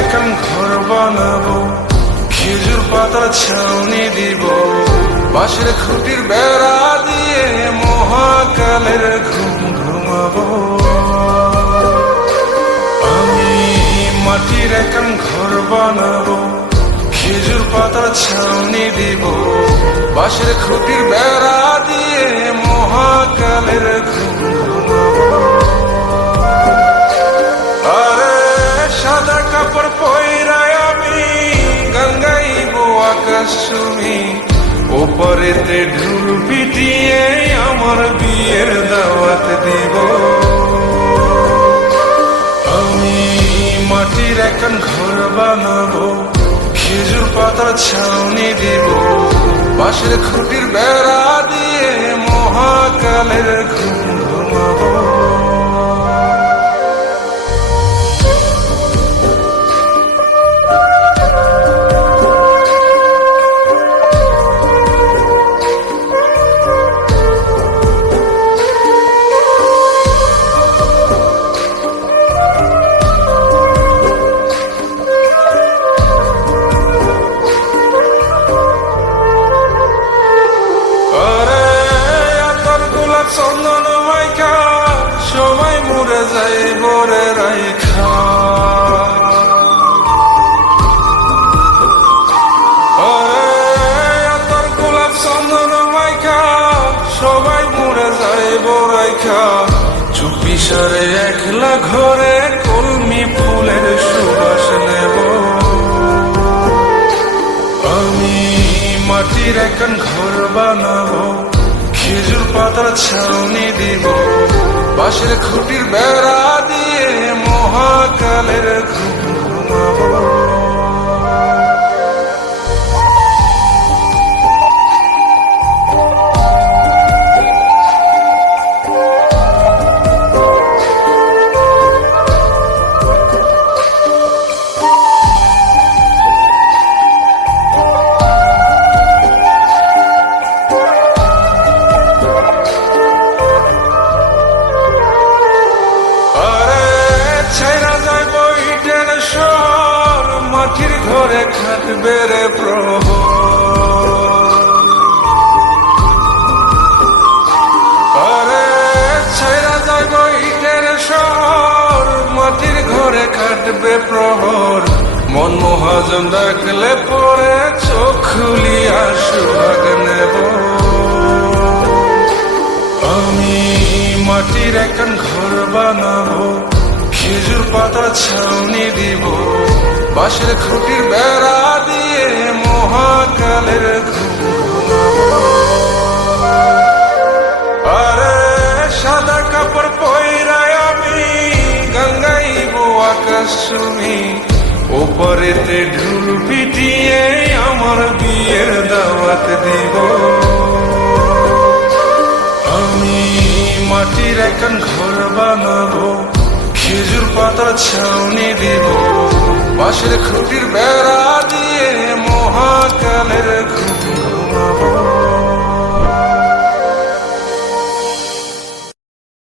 এখন ঘর বানাবো, খেজুর পাতা ছাউনি দিব, বাঁশের খুঁটির বেড়া দিয়ে মহাকালের ঘুম ঘুমাবো। আমি মাটির এখন ঘর বানাবো, খেজুর পাতা ছাউনি দিব, বাঁশের খুঁটির বেড়া দিয়ে মহাকালের ঘুম ঘুমাবো। সাদা কাপড় পয়রায় আমি গান গাইবো আকাশ ছুঁই, ওপরেতে ঢোল পিটিয়ে আমার বিয়ের দাওয়াত দিব। আমি মাটির এখন ঘর বানাবো, খেজুর পাতা ছাউনি দিব, বাঁশের খুঁটির বেড়া দিয়ে মহাকালের ঘুম ঘুমাবো। চন্দন মাইকা সবাই মরে যাই বরে রাইখা, তোর গোলাপ চন্দন মাইকা সবাই মরে যাই বরাইখা, চুপি সারে একলা ঘরে কলমি ফুলের সুবাস নেব। আমি মাটির এখন ঘর বানাবো, খেজুর পাতার ছাউনি দিব, বাঁশের খুঁটির বেড়া দিয়ে মহাকালের ঘুম ঘুমাবো। মাটির ঘরে খাটবে রে প্রহর, আরে ছাইরা যাইব ইটের শহর, মাটির ঘরে খাটবে প্রহর, মন মহাজন ডাকলে পরে চোখ খুলিয়া সুহাগ নেব। আমি মাটির এখন ঘর বানাবো, খেজুর পাতা ছাউনি দিব, বাঁশের খুঁটির বেড়া দিয়ে মহাকালের ঘুম ঘুমাবো। আরে সাদা কাপড় পয়রায় আমি গান গাইবো আকাশ ছুঁই, ওপরেতে ঢোল পিটিয়ে আমার বিয়ের দাওয়াত দিব। আমি মাটির এখন ঘর বানাবো, খেজুর পাতা ছাউনি দিব, বাঁশের খুঁটির বেড়া দিয়ে মহাকালের ঘুম